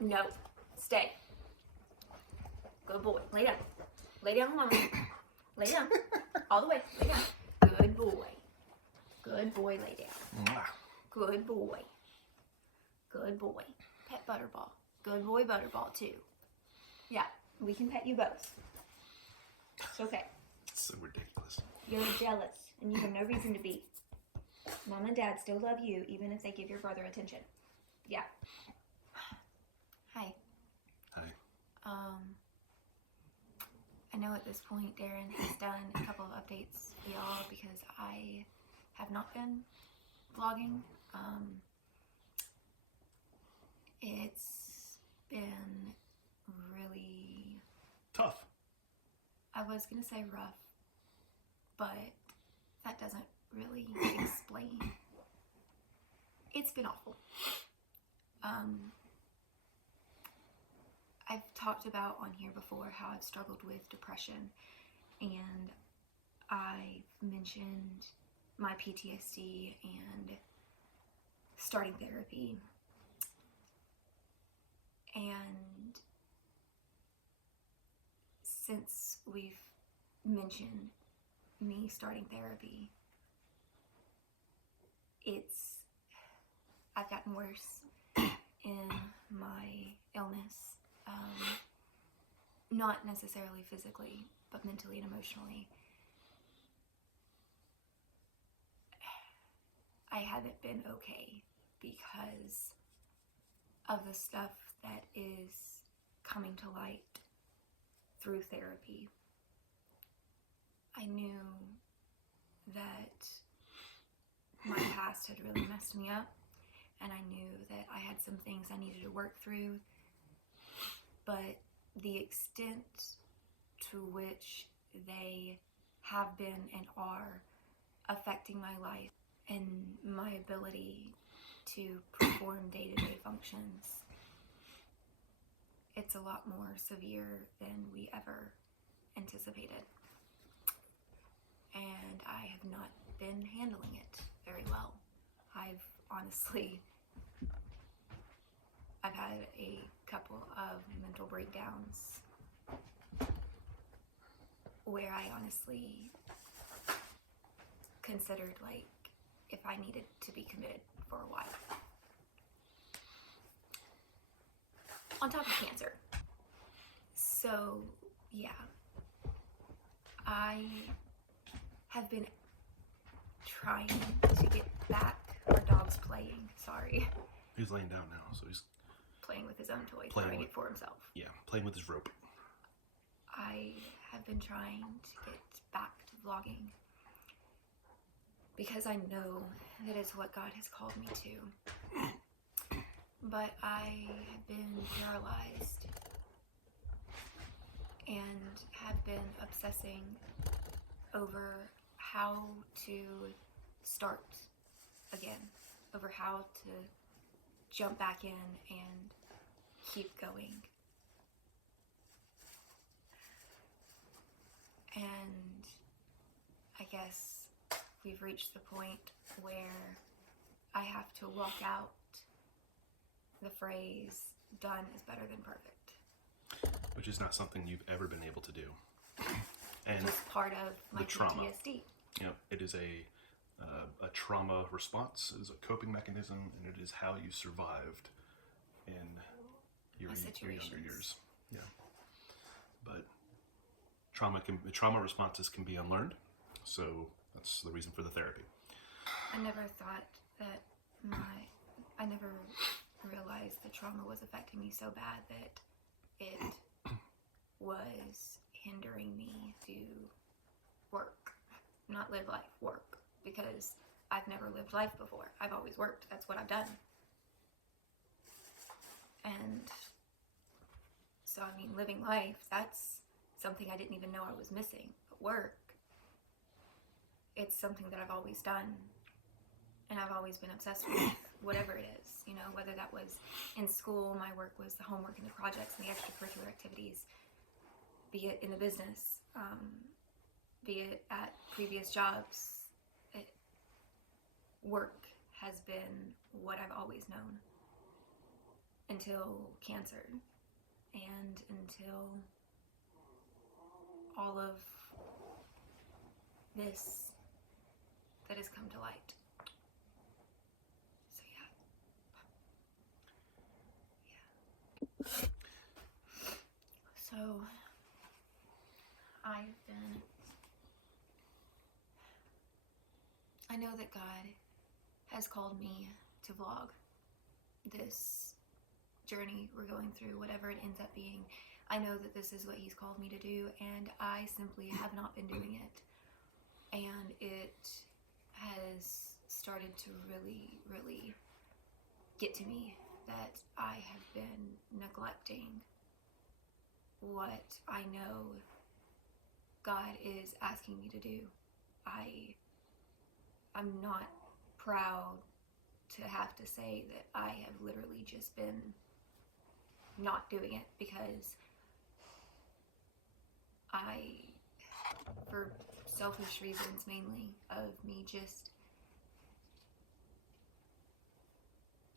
No. Stay. Good boy. Lay down. Lay down, Mama. Lay down. All the way. Lay down. Good boy. Good boy, lay down. Good boy. Good boy. Pet Butterball. Good boy, Butterball, too. Yeah, we can pet you both. It's okay. It's so ridiculous. You're jealous, and you have no reason to be. Mom and Dad still love you, even if they give your brother attention. Yeah. Hi. Hi. I know at this point Darren has done a couple of updates for y'all because I have not been vlogging. It's been really Tough. I was gonna say rough, but that doesn't really explain. It's been awful. I've talked about on here before how I've struggled with depression, and I've mentioned my PTSD and starting therapy. And since we've mentioned me starting therapy, I've gotten worse in my illness. Not necessarily physically, but mentally and emotionally. I haven't been okay because of the stuff that is coming to light through therapy. I knew that my past had really messed me up, and I knew that I had some things I needed to work through, but the extent to which they have been and are affecting my life and my ability to perform day-to-day functions, it's a lot more severe than we ever anticipated. And I have not been handling it very well. I've had a couple of mental breakdowns where I honestly considered like if I needed to be committed for a while. On top of cancer. So yeah, I have been trying to get back. Our dog's playing, sorry. He's laying down now, so he's playing with his own toy, throwing it for himself. Yeah, playing with his rope. I have been trying to get back to vlogging because I know that it's what God has called me to. But I have been paralyzed and have been obsessing over how to start again, over how to jump back in and keep going. And I guess we've reached the point where I have to walk out the phrase, done is better than perfect. Which is not something you've ever been able to do. And just part of my trauma. PTSD. You know, it is a trauma response. It is a coping mechanism, and it is how you survived in your younger years. Yeah. But trauma responses can be unlearned, so that's the reason for the therapy. I never thought that I never realized the trauma was affecting me so bad that it was hindering me to work, not live life, work, because I've never lived life before. I've always worked. That's what I've done. And so, I mean, living life, that's something I didn't even know I was missing. But work, it's something that I've always done, and I've always been obsessed with, whatever it is. You know, whether that was in school, my work was the homework and the projects and the extracurricular activities, be it in the business, be it at previous jobs. Work has been what I've always known. until cancer and until all of this that has come to light. So yeah. So I know that God has called me to vlog this journey we're going through, whatever it ends up being. I know that this is what He's called me to do, and I simply have not been doing it. And it has started to really, really get to me that I have been neglecting what I know God is asking me to do. I'm not proud to have to say that I have literally just been not doing it, because for selfish reasons mainly, of me just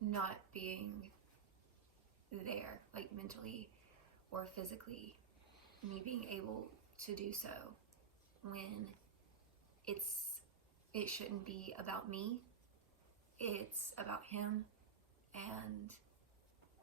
not being there, like mentally or physically, me being able to do so when it shouldn't be about me. It's about Him, and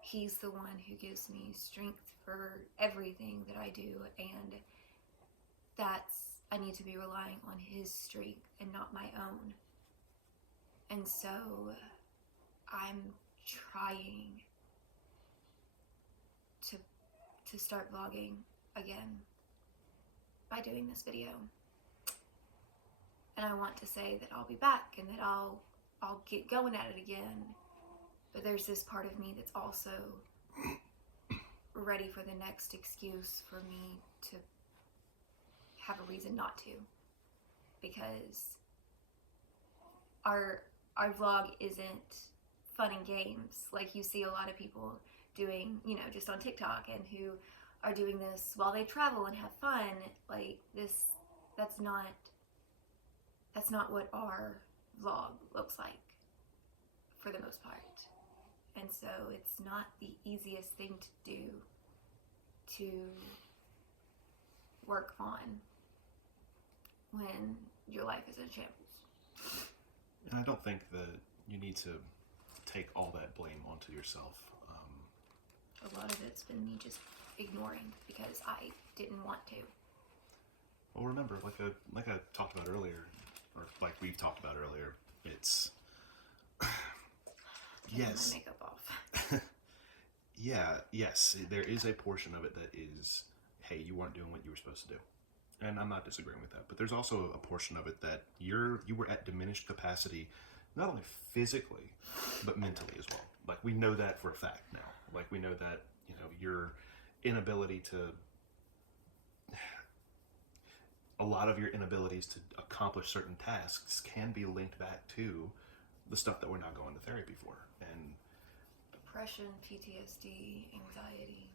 He's the one who gives me strength for everything that I do, and I need to be relying on His strength and not my own. And so I'm trying to start vlogging again by doing this video. And I want to say that I'll be back and that I'll get going at it again. But there's this part of me that's also ready for the next excuse for me to have a reason not to. Because our vlog isn't fun and games like you see a lot of people doing, just on TikTok, and who are doing this while they travel and have fun. Like this, that's not what our vlog looks like for the most part. And so it's not the easiest thing to do to work on when your life is in shambles. And I don't think that you need to take all that blame onto yourself. A lot of it's been me just ignoring because I didn't want to. Well, remember, like I talked about earlier, or like we've talked about earlier, it's yes. My makeup off. Yes, there is a portion of it that is, hey, you weren't doing what you were supposed to do. And I'm not disagreeing with that. But there's also a portion of it that you were at diminished capacity, not only physically, but mentally as well. Like, we know that for a fact now. Like, we know that, your inability to, a lot of your inabilities to accomplish certain tasks can be linked back to the stuff that we're not going to therapy for. And depression, PTSD, anxiety.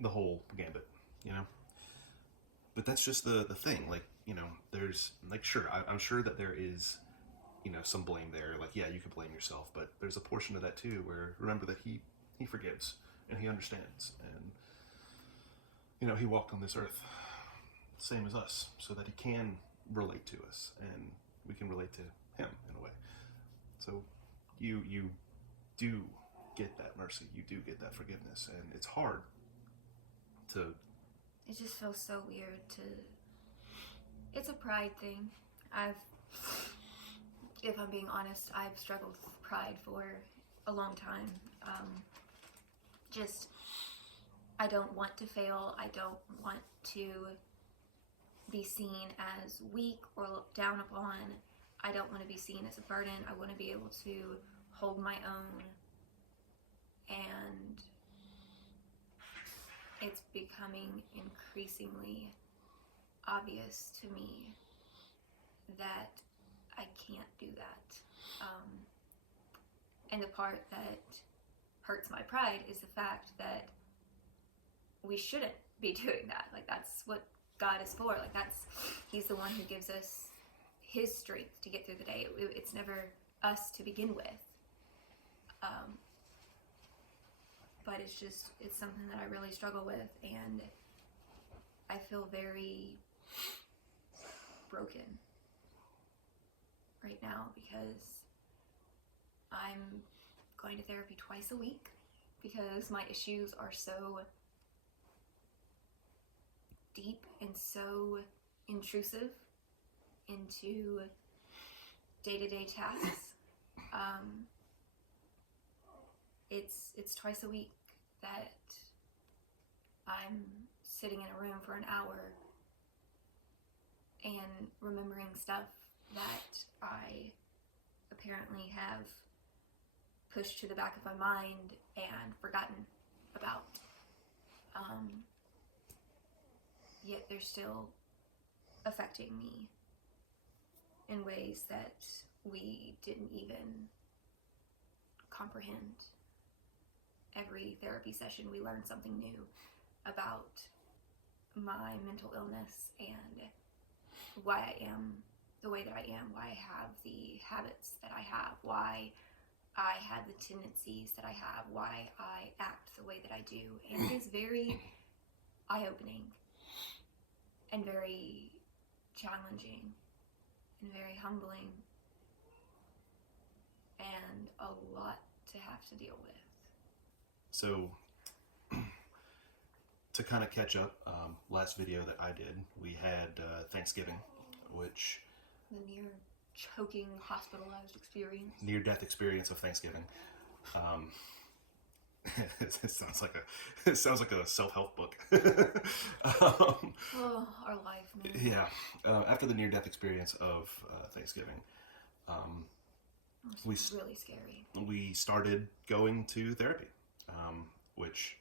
The whole gambit, But that's just the thing. Like, there's, like, sure, I'm sure that there is, some blame there. Like, yeah, you can blame yourself, but there's a portion of that too where, remember that he forgives and He understands. And, He walked on this earth, same as us, so that He can relate to us and we can relate to Him in a way. So you do get that mercy, you do get that forgiveness, and it's hard to... It just feels so weird it's a pride thing. If I'm being honest, I've struggled with pride for a long time. I don't want to fail. I don't want to be seen as weak or looked down upon. I don't want to be seen as a burden. I want to be able to hold my own. And it's becoming increasingly obvious to me that I can't do that. And the part that hurts my pride is the fact that we shouldn't be doing that. Like, that's what God is for. Like, He's the one who gives us His strength to get through the day. It's never us to begin with. but it's something that I really struggle with, and I feel very broken right now because I'm going to therapy twice a week because my issues are so deep and so intrusive into day-to-day tasks. It's twice a week that I'm sitting in a room for an hour and remembering stuff that I apparently have pushed to the back of my mind and forgotten about. Yet they're still affecting me in ways that we didn't even comprehend. Every therapy session we learn something new about my mental illness and why I am the way that I am, why I have the habits that I have, why I have the tendencies that I have, why I act the way that I do. And it is very eye-opening and very challenging and very humbling and a lot to have to deal with. So, to kind of catch up, last video that I did, we had Thanksgiving, which... The near choking, hospitalized experience. Near-death experience of Thanksgiving. It sounds like a self-help book. Oh, our life, man. Yeah. After the near-death experience of Thanksgiving, it was really scary. We started going to therapy, which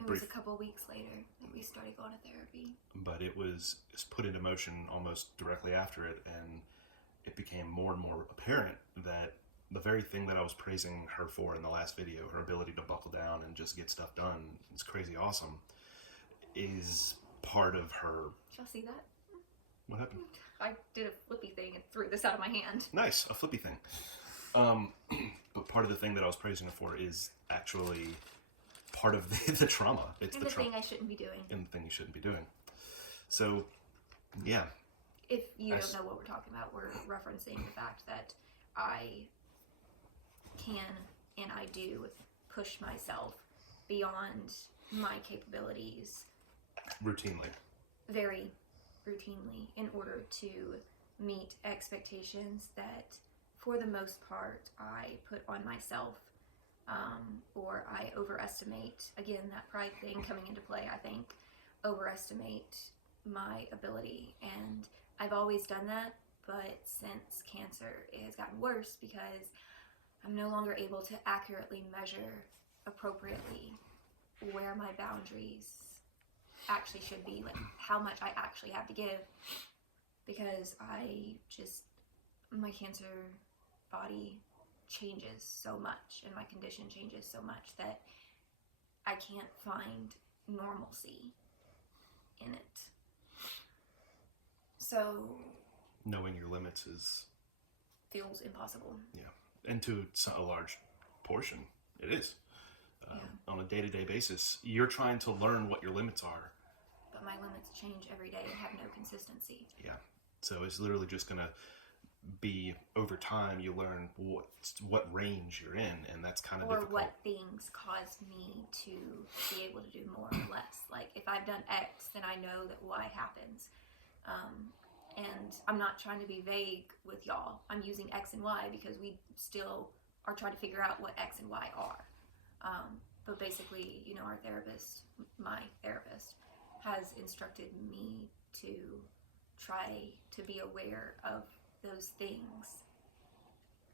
It was a couple weeks later that we started going to therapy. But it was put into motion almost directly after it, and it became more and more apparent that the very thing that I was praising her for in the last video, her ability to buckle down and just get stuff done, it's crazy awesome, is part of her... Did y'all see that? What happened? I did a flippy thing and threw this out of my hand. Nice, a flippy thing. But part of the thing that I was praising her for is actually part of the trauma. It's and the thing I shouldn't be doing. And the thing you shouldn't be doing. So, yeah. If you don't know what we're talking about, we're referencing the fact that I can and I do push myself beyond my capabilities. Routinely. Very routinely in order to meet expectations that for the most part I put on myself, or I overestimate, again, that pride thing coming into play, I think, overestimate my ability. And I've always done that, but since cancer, it has gotten worse because I'm no longer able to accurately measure appropriately where my boundaries actually should be, like how much I actually have to give, because my cancer body changes so much and my condition changes so much that I can't find normalcy in it. So knowing your limits feels impossible. Yeah, and to a large portion, it is. On a day-to-day basis, you're trying to learn what your limits are. But my limits change every day and have no consistency. Yeah, so it's literally just going to be, over time, you learn what range you're in, and that's kind of difficult. Or what things cause me to be able to do more or less. Like, if I've done X, then I know that Y happens. And I'm not trying to be vague with y'all. I'm using X and Y because we still are trying to figure out what X and Y are. But basically, our therapist, my therapist, has instructed me to try to be aware of those things.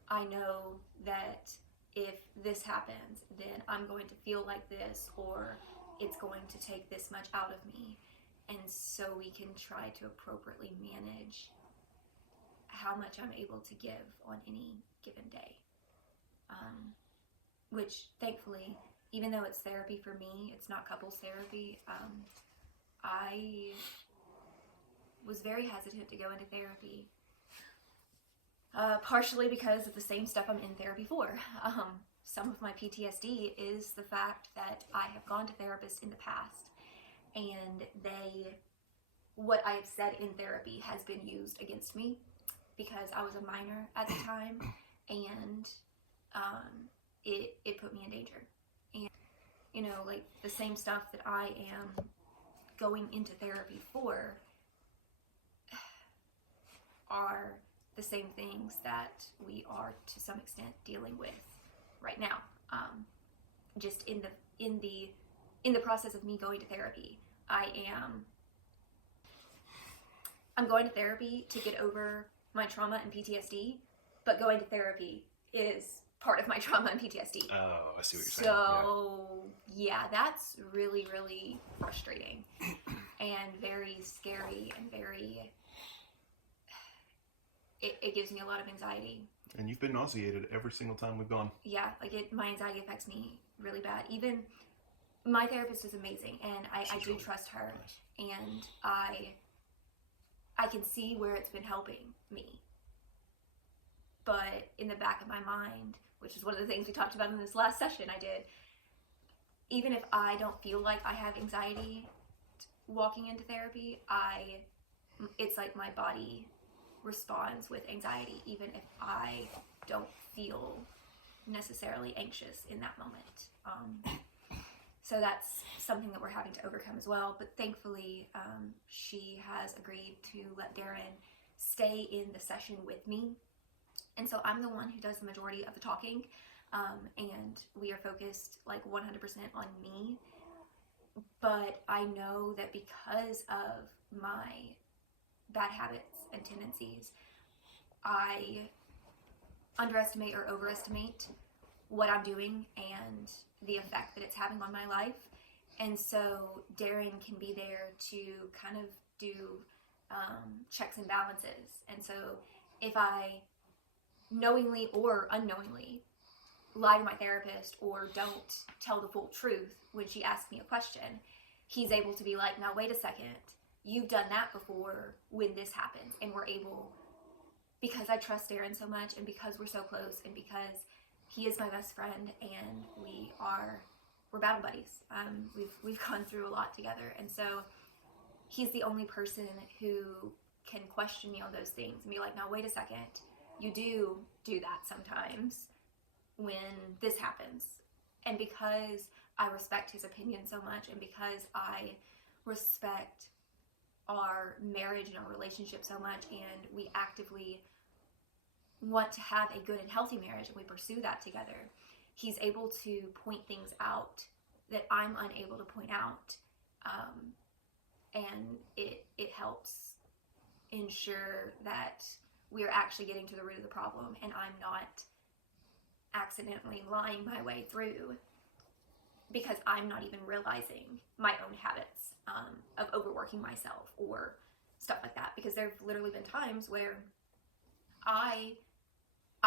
I know that if this happens, then I'm going to feel like this, or it's going to take this much out of me. And so we can try to appropriately manage how much I'm able to give on any given day. Which, thankfully, even though it's therapy for me, it's not couples therapy, I was very hesitant to go into therapy. Partially because of the same stuff I'm in therapy for. some of my PTSD is the fact that I have gone to therapists in the past, and what I have said in therapy has been used against me because I was a minor at the time, and it put me in danger. And, you know, like the same stuff that I am going into therapy for are the same things that we are to some extent dealing with right now. Just in the process of me going to therapy, I'm going to therapy to get over my trauma and PTSD, but going to therapy is part of my trauma and PTSD. Oh, I see what you're saying. So, yeah, that's really, really frustrating and very scary and very... It gives me a lot of anxiety. And you've been nauseated every single time we've gone. Yeah, like my anxiety affects me really bad. Even my therapist is amazing, and I do really trust her. Nice. And I can see where it's been helping me. But in the back of my mind, which is one of the things we talked about in this last session I did, even if I don't feel like I have anxiety walking into therapy, it's like my body responds with anxiety, even if I don't feel necessarily anxious in that moment. So that's something that we're having to overcome as well. But thankfully, she has agreed to let Darren stay in the session with me. And so I'm the one who does the majority of the talking. And we are focused like 100% on me. But I know that because of my bad habits and tendencies, I underestimate or overestimate what I'm doing and the effect that it's having on my life. And so Darren can be there to kind of do checks and balances. And so if I knowingly or unknowingly lie to my therapist or don't tell the full truth when she asks me a question, he's able to be like, now wait a second, you've done that before when this happens. And we're able, because I trust Darren so much and because we're so close and because he is my best friend and we're battle buddies. We've gone through a lot together. And so he's the only person who can question me on those things and be like, now wait a second, you do that sometimes when this happens. And because I respect his opinion so much and because I respect our marriage and our relationship so much, and we actively want to have a good and healthy marriage and we pursue that together, he's able to point things out that I'm unable to point out, and it helps ensure that we're actually getting to the root of the problem and I'm not accidentally lying my way through because I'm not even realizing my own habits of overworking myself or stuff like that. Because there have literally been times where I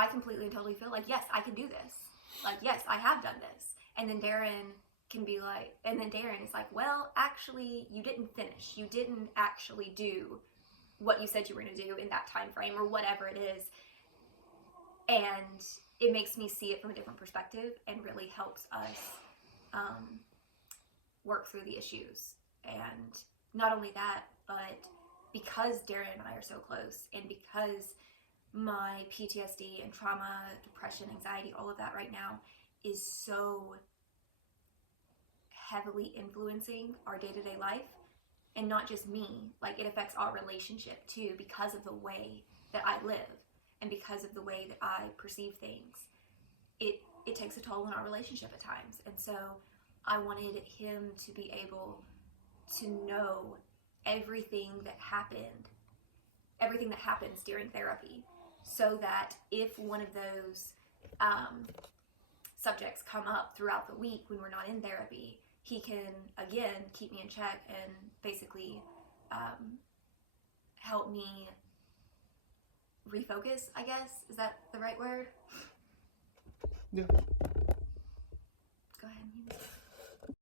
completely and totally feel like, yes, I can do this. Like, yes, I have done this. And then Darren is like, well, actually, you didn't finish. You didn't actually do what you said you were going to do in that time frame or whatever it is. And it makes me see it from a different perspective and really helps us work through the issues. And not only that, but because Darren and I are so close and because my PTSD and trauma, depression, anxiety, all of that right now is so heavily influencing our day-to-day life, and not just me, like it affects our relationship too because of the way that I live and because of the way that I perceive things. It takes a toll on our relationship at times. And so I wanted him to be able to know everything that happens during therapy, so that if one of those subjects come up throughout the week when we're not in therapy, he can, again, keep me in check and basically help me refocus, I guess. Is that the right word? Yeah.